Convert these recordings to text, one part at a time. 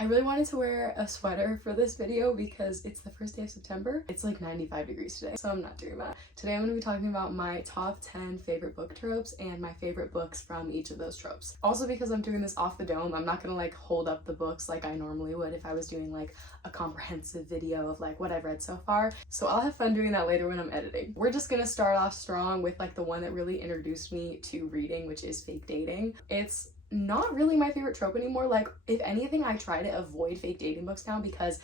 I really wanted to wear a sweater for this video because it's the first day of September. It's like 95 degrees today, so I'm not doing that. Today I'm going to be talking about my top 10 favorite book tropes and my favorite books from each of those tropes. Also, because I'm doing this off the dome, I'm not going to like hold up the books like I normally would if I was doing like a comprehensive video of like what I've read so far. So I'll have fun doing that later when I'm editing. We're just going to start off strong with like the one that really introduced me to reading, which is fake dating. It's not really my favorite trope anymore. Like, if anything, I try to avoid fake dating books now because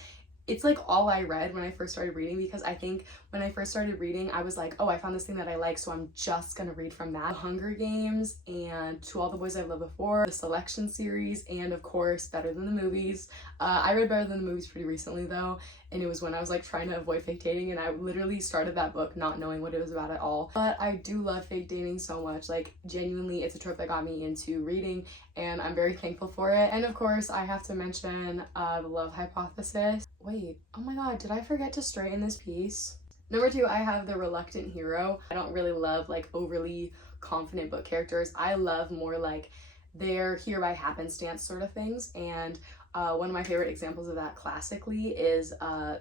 it's like all I read when I first started reading, because I think when I first started reading, I was like, oh, I found this thing that I like, so I'm just gonna read from that. The Hunger Games and To All the Boys I've Loved Before, the Selection series, and of course, Better Than the Movies. I read Better Than the Movies pretty recently though, and it was when I was like trying to avoid fake dating, and I literally started that book not knowing what it was about at all. But I do love fake dating so much. Like, genuinely, it's a trope that got me into reading, and I'm very thankful for it. And of course, I have to mention The Love Hypothesis. Wait, oh my god, did I forget to straighten this piece? Number 2, I have The Reluctant Hero. I don't really love like overly confident book characters. I love more like they're here by happenstance sort of things, and one of my favorite examples of that classically is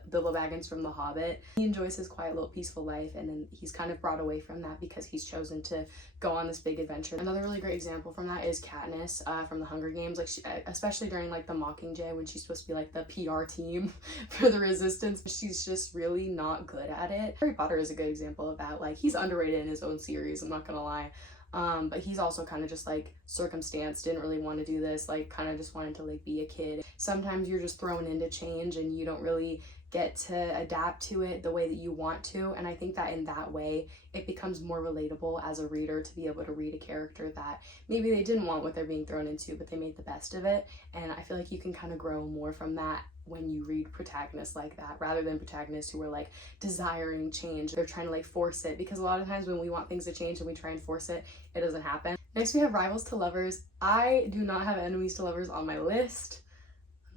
Bilbo Baggins from The Hobbit. He enjoys his quiet little peaceful life, and then he's kind of brought away from that because he's chosen to go on this big adventure. Another really great example from that is Katniss from The Hunger Games, like especially during like the Mockingjay when she's supposed to be like the PR team for the Resistance. She's just really not good at it. Harry Potter is a good example of that. Like, he's underrated in his own series, I'm not gonna lie. But he's also kind of just like circumstance, didn't really want to do this, like kind of just wanted to like be a kid. Sometimes you're just thrown into change and you don't really get to adapt to it the way that you want to, and I think that in that way it becomes more relatable as a reader to be able to read a character that maybe they didn't want what they're being thrown into, but they made the best of it. And I feel like you can kind of grow more from that when you read protagonists like that, rather than protagonists who are like desiring change. They're trying to like force it, because a lot of times when we want things to change and we try and force it, it doesn't happen. Next, we have Rivals to Lovers. I do not have Enemies to Lovers on my list.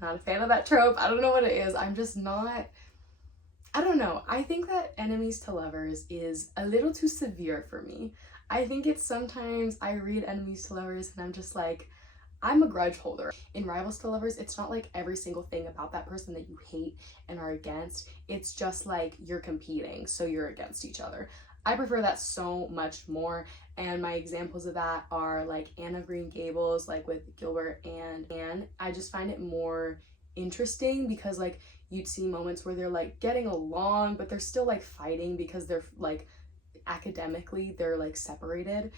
I'm not a fan of that trope. I don't know what it is. I'm just not, I don't know. I think that Enemies to Lovers is a little too severe for me. I think it's sometimes I read Enemies to Lovers and I'm just like, I'm a grudge holder. In Rivals to Lovers, it's not like every single thing about that person that you hate and are against. It's just like you're competing, so you're against each other. I prefer that so much more, and my examples of that are like Anne of Green Gables, like with Gilbert and Anne. I just find it more interesting because like you'd see moments where they're like getting along, but they're still like fighting because they're like academically they're like separated.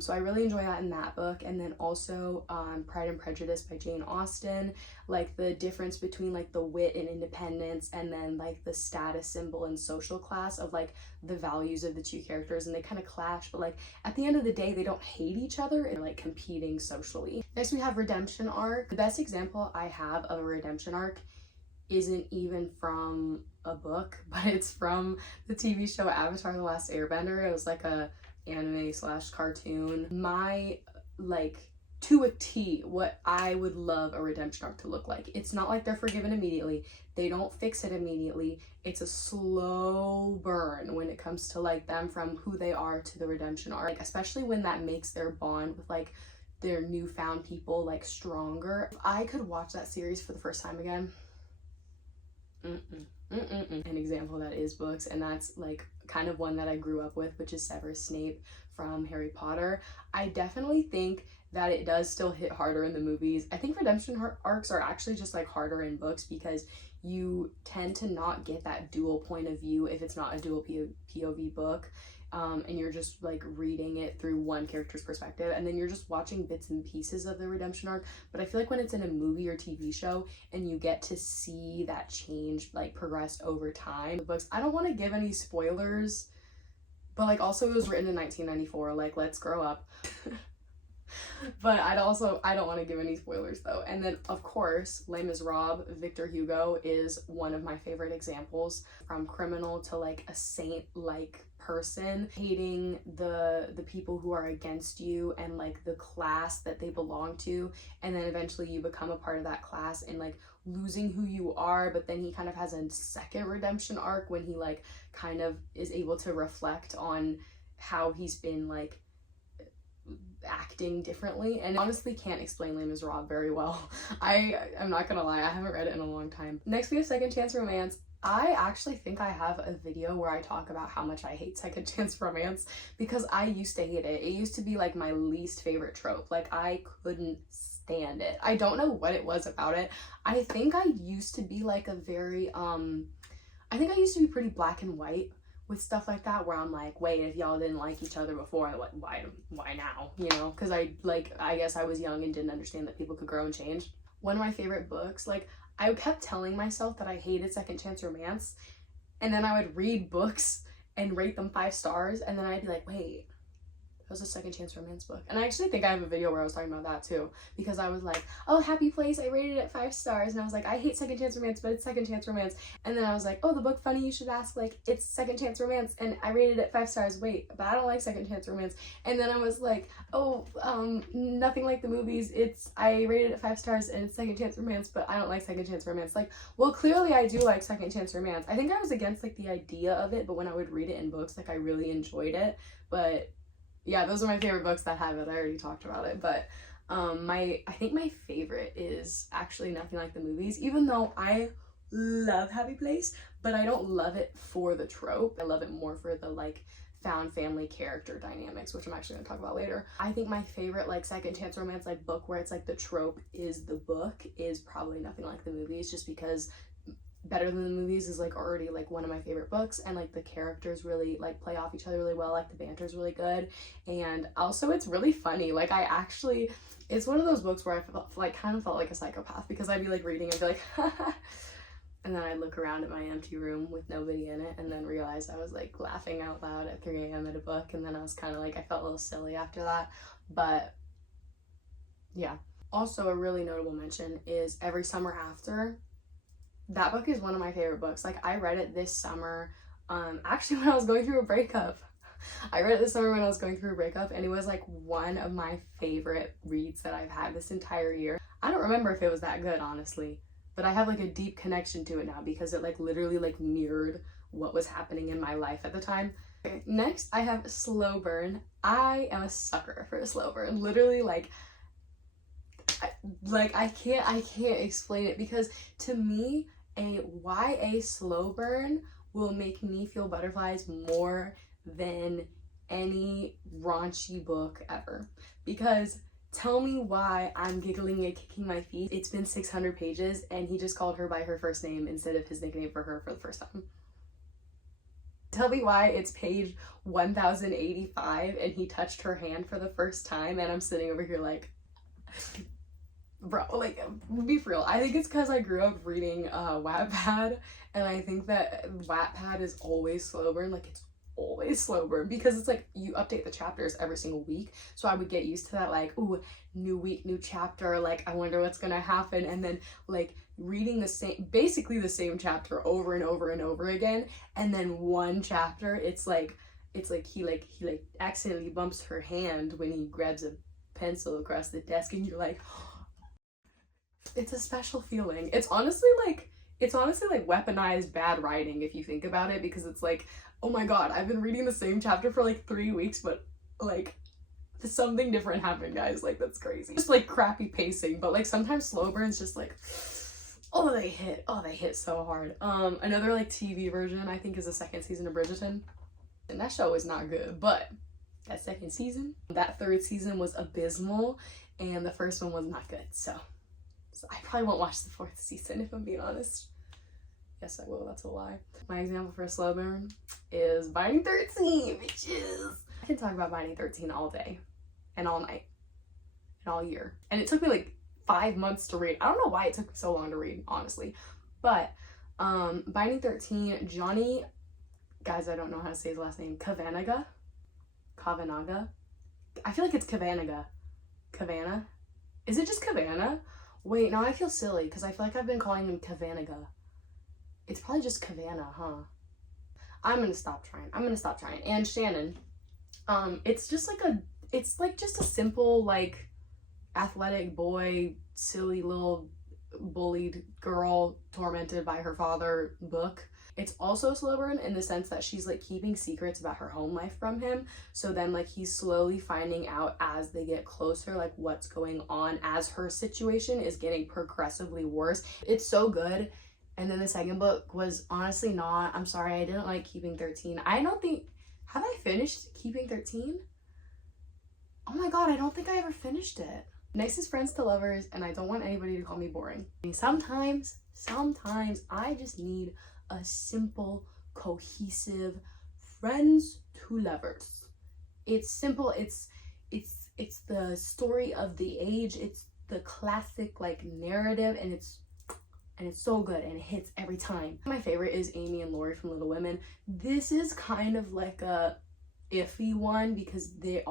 So I really enjoy that in that book. And then also Pride and Prejudice by Jane Austen, like the difference between like the wit and independence, and then like the status symbol and social class of like the values of the two characters, and they kind of clash, but like at the end of the day they don't hate each other and like competing socially. Next, we have Redemption Arc. The best example I have of a redemption arc isn't even from a book, but it's from the TV show Avatar: The Last Airbender. It was like a anime / cartoon. My like to a T what I would love a redemption arc to look like. It's not like they're forgiven immediately. They don't fix it immediately. It's a slow burn when it comes to like them from who they are to the redemption arc, like, especially when that makes their bond with like their newfound people like stronger. If I could watch that series for the first time again, an example that is books, and that's like kind of one that I grew up with, which is Severus Snape from Harry Potter. I definitely think that it does still hit harder in the movies. I think redemption arcs are actually just like harder in books because you tend to not get that dual point of view if it's not a dual POV book. And you're just like reading it through one character's perspective, and then you're just watching bits and pieces of the redemption arc. But I feel like when it's in a movie or TV show and you get to see that change like progress over time. The books, I don't want to give any spoilers, but like also it was written in 1994, like let's grow up. But I don't want to give any spoilers though. And then of course, Les Miserables, Victor Hugo is one of my favorite examples. From criminal to like a saint-like person, hating the people who are against you and like the class that they belong to, and then eventually you become a part of that class and like losing who you are. But then he kind of has a second redemption arc when he like kind of is able to reflect on how he's been like acting differently, and honestly can't explain Les Miserables very well. I'm not gonna lie, I haven't read it in a long time. Next we have Second Chance Romance. I actually think I have a video where I talk about how much I hate second chance romance, because I used to hate it. It used to be like my least favorite trope. Like I couldn't stand it. I don't know what it was about it. I think I used to be like a very I think I used to be pretty black and white with stuff like that, where I'm like, wait, if y'all didn't like each other before, why now, you know? Because I guess I was young and didn't understand that people could grow and change. One of my favorite books, like, I kept telling myself that I hated second chance romance, and then I would read books and rate them 5 stars, and then I'd be like, wait, that was a second chance romance book. And I actually think I have a video where I was talking about that too, because I was like, oh, Happy Place, I rated it 5 stars, and I was like, I hate second chance romance, but it's second chance romance. And then I was like, oh, the book Funny You Should Ask, like, it's second chance romance, and I rated it 5 stars. Wait, but I don't like second chance romance. And then I was like, oh, Nothing Like the Movies, I rated it 5 stars, and it's second chance romance, but I don't like second chance romance. Like, well, clearly I do like second chance romance. I think I was against like the idea of it, but when I would read it in books, like, I really enjoyed it. But yeah, those are my favorite books that have it. I already talked about it, but I think my favorite is actually Nothing Like the Movies, even though I love Happy Place, but I don't love it for the trope. I love it more for the like found family character dynamics, which I'm actually going to talk about later. I think my favorite like second chance romance like book where it's like the trope is the book is probably Nothing Like the Movies, just because Better Than the Movies is like already like one of my favorite books, and like the characters really like play off each other really well, like the banter's really good, and also it's really funny. Like it's one of those books where I kind of felt like a psychopath, because I'd be like reading and be like and then I'd look around at my empty room with nobody in it and then realize I was like laughing out loud at 3 a.m. at a book, and then I was kind of like, I felt a little silly after that. But yeah. Also a really notable mention is Every Summer After. That book is one of my favorite books. Like, I read it this summer, actually when I was going through a breakup. I read it this summer when I was going through a breakup, and it was like one of my favorite reads that I've had this entire year. I don't remember if it was that good, honestly, but I have like a deep connection to it now because it like literally like mirrored what was happening in my life at the time. Okay, next I have Slow Burn. I am a sucker for a slow burn. Literally I can't explain it, because to me a YA slow burn will make me feel butterflies more than any raunchy book ever. Because tell me why I'm giggling and kicking my feet. It's been 600 pages and he just called her by her first name instead of his nickname for her for the first time. Tell me why it's page 1085 and he touched her hand for the first time, and I'm sitting over here like, bro, like, be for real. I think it's because I grew up reading Wattpad, and I think that Wattpad is always slow burn. Like, it's always slow burn because it's like you update the chapters every single week. So I would get used to that, like, ooh, new week, new chapter, like, I wonder what's gonna happen. And then like reading basically the same chapter over and over and over again. And then one chapter, it's like he accidentally bumps her hand when he grabs a pencil across the desk, and you're like, it's a special feeling. It's honestly like weaponized bad writing if you think about it, because it's like, oh my god, I've been reading the same chapter for like 3 weeks, but like something different happened, guys. Like, that's crazy. Just like crappy pacing, but like sometimes slow burns just like, oh, they hit so hard. Another like TV version I think is the 2nd season of Bridgerton, and that show is not good, but that 2nd season, that 3rd season was abysmal, and the 1st one was not good. So I probably won't watch the 4th season if I'm being honest. Yes, I will. That's a lie. My example for a slow burn is Binding 13, bitches. I can talk about Binding 13 all day and all night and all year. And it took me like 5 months to read. I don't know why it took me so long to read, honestly. But Binding 13, Johnny, guys, I don't know how to say his last name, Kavanaga? I feel like it's Kavanaga. Kavana? Is it just Kavana? Wait, now I feel silly because I feel like I've been calling him Kavanaga. It's probably just Kavana, huh? I'm gonna stop trying. And Shannon, it's just a simple, like, athletic boy, silly little bullied girl tormented by her father book. It's also a slow burn in the sense that she's like keeping secrets about her home life from him. So then like he's slowly finding out as they get closer, like what's going on as her situation is getting progressively worse. It's so good. And then the second book was honestly not, I'm sorry, I didn't like Keeping 13. I don't think, have I finished Keeping 13? Oh my god, I don't think I ever finished it. Nicest friends to lovers, and I don't want anybody to call me boring. Sometimes I just need a simple, cohesive friends to lovers. It's simple, it's the story of the age, it's the classic like narrative, and it's so good and it hits every time. My favorite is Amy and Laurie from Little Women. This is kind of like a iffy one because they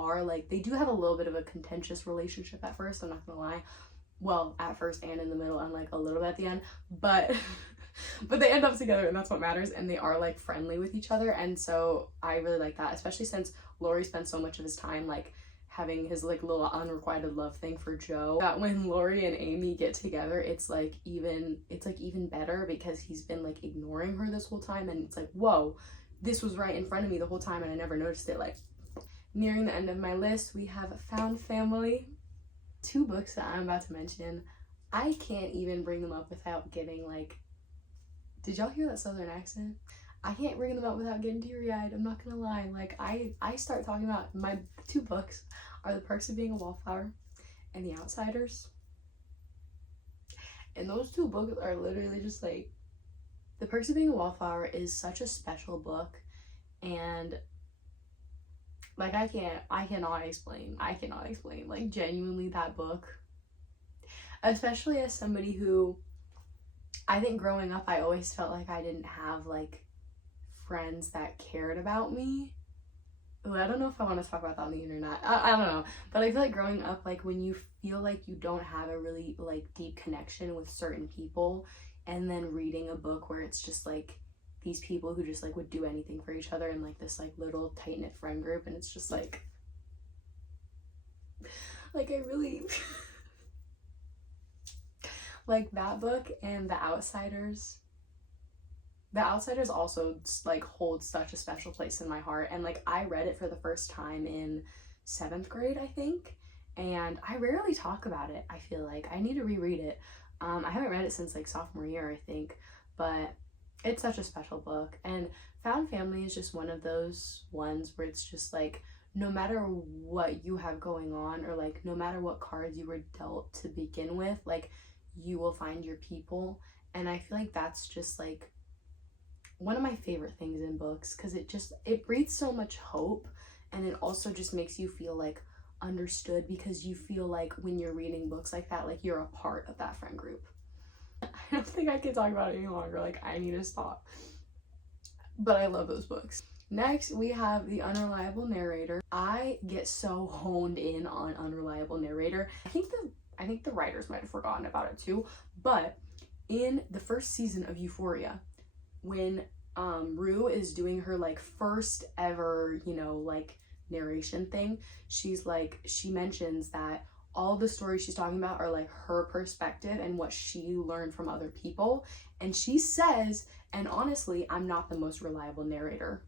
do have a little bit of a contentious relationship at first, I'm not gonna lie. Well, at first and in the middle and like a little bit at the end, but they end up together and that's what matters, and they are like friendly with each other, and so I really like that, especially since Laurie spends so much of his time like having his like little unrequited love thing for Joe, that when Laurie and Amy get together, it's like even better because he's been like ignoring her this whole time, and it's like, whoa, this was right in front of me the whole time and I never noticed it. Like, nearing the end of my list, we have Found Family. 2 books that I'm about to mention, I can't even bring them up without getting like, did y'all hear that southern accent? I can't bring them up without getting teary-eyed, I'm not gonna lie. Like, I start talking about my 2 books are The Perks of Being a Wallflower and The Outsiders. And those 2 books are literally just like, The Perks of Being a Wallflower is such a special book, and like I cannot explain like genuinely that book, especially as somebody who, I think growing up I always felt like I didn't have like friends that cared about me. Ooh, I don't know if I want to talk about that on the internet. I don't know, but I feel like growing up, like when you feel like you don't have a really like deep connection with certain people, and then reading a book where it's just like these people who just like would do anything for each other in like this like little tight-knit friend group, and it's just like I really like that book. And The Outsiders also like holds such a special place in my heart, and like I read it for the first time in 7th grade, I think, and I rarely talk about it. I feel like I need to reread it. I haven't read it since like sophomore year, I think, but it's such a special book. And Found Family is just one of those ones where it's just like, no matter what you have going on, or like no matter what cards you were dealt to begin with, like you will find your people. And I feel like that's just like one of my favorite things in books, because it breathes so much hope, and it also just makes you feel like understood, because you feel like when you're reading books like that, like you're a part of that friend group. I don't think I can talk about it any longer, like I need to stop. But I love those books. Next, we have The Unreliable Narrator. I get so honed in on Unreliable Narrator. I think the writers might have forgotten about it too, but in the first season of Euphoria, when Rue is doing her like first ever, like narration thing, she mentions that all the stories she's talking about are like her perspective and what she learned from other people. And she says, and honestly, I'm not the most reliable narrator.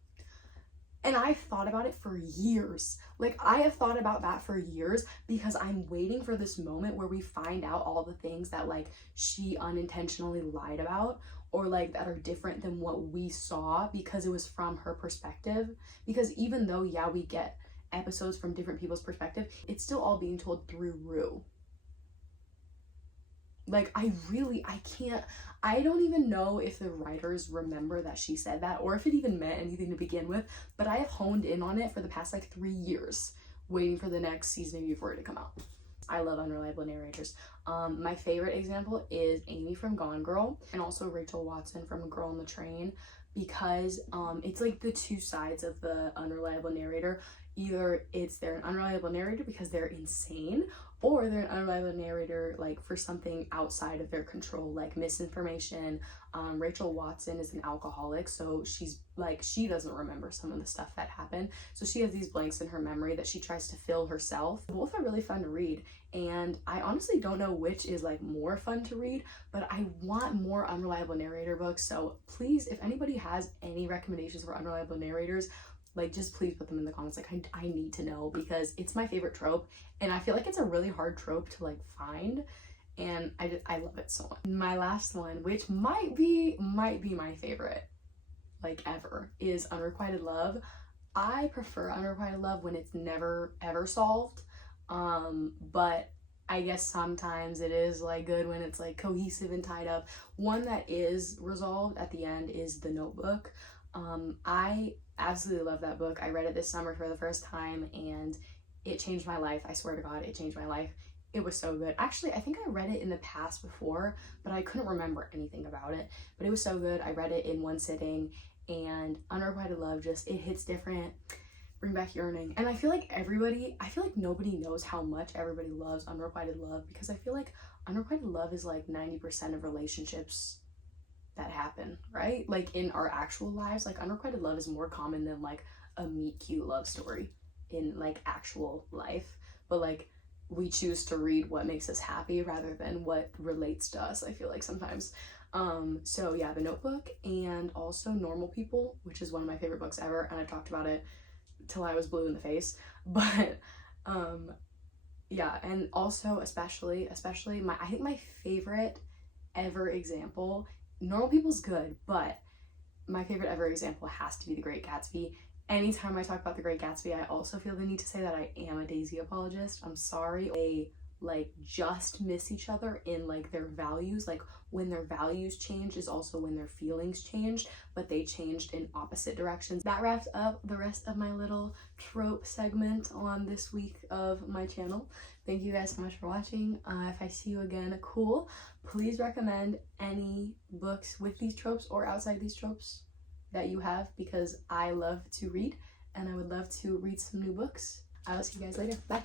And I've thought about it for years. Like, I have thought about that for years, because I'm waiting for this moment where we find out all the things that like she unintentionally lied about, or like that are different than what we saw because it was from her perspective. Because even though, yeah, we get episodes from different people's perspective, it's still all being told through Rue. Like, I don't even know if the writers remember that she said that, or if it even meant anything to begin with, but I have honed in on it for the past like 3 years, waiting for the next season of Euphoria to come out. I love unreliable narrators. My favorite example is Amy from Gone Girl, and also Rachel Watson from Girl on the Train, because it's like the two sides of the unreliable narrator. Either they're an unreliable narrator because they're insane, or they're an unreliable narrator like for something outside of their control, like misinformation. Rachel Watson is an alcoholic, so she doesn't remember some of the stuff that happened, so she has these blanks in her memory that she tries to fill herself. Both are really fun to read, and I honestly don't know which is like more fun to read, but I want more unreliable narrator books. So please, if anybody has any recommendations for unreliable narrators, like just please put them in the comments. Like I need to know, because it's my favorite trope, and I feel like it's a really hard trope to like find, and I love it so much. My last one, which might be my favorite like ever, is Unrequited Love. I prefer Unrequited Love when it's never ever solved, but I guess sometimes it is like good when it's like cohesive and tied up. One that is resolved at the end is The Notebook. I absolutely love that book. I read it this summer for the first time, and it changed my life. I swear to God, it changed my life. It was so good. Actually, I think I read it in the past before, but I couldn't remember anything about it. But it was so good. I read it in one sitting, and Unrequited Love just, it hits different. Bring back yearning. And I feel like nobody knows how much everybody loves Unrequited Love, because I feel like Unrequited Love is like 90% of relationships that happen, right? Like in our actual lives, like Unrequited Love is more common than like a meet cute love story in like actual life. But like we choose to read what makes us happy rather than what relates to us, I feel like sometimes. So yeah, The Notebook, and also Normal People, which is one of my favorite books ever, and I've talked about it till I was blue in the face. But yeah, and also especially I think my favorite ever example, Normal People's good, but my favorite ever example has to be The Great Gatsby. Anytime I talk about The Great Gatsby, I also feel the need to say that I am a Daisy apologist. I'm sorry. They like just miss each other in like their values. Like when their values change is also when their feelings changed, but they changed in opposite directions. That wraps up the rest of my little trope segment on this week of my channel. Thank you guys so much for watching. If I see you again, cool. Please recommend any books with these tropes or outside these tropes that you have, because I love to read and I would love to read some new books. I will see you guys later. Bye.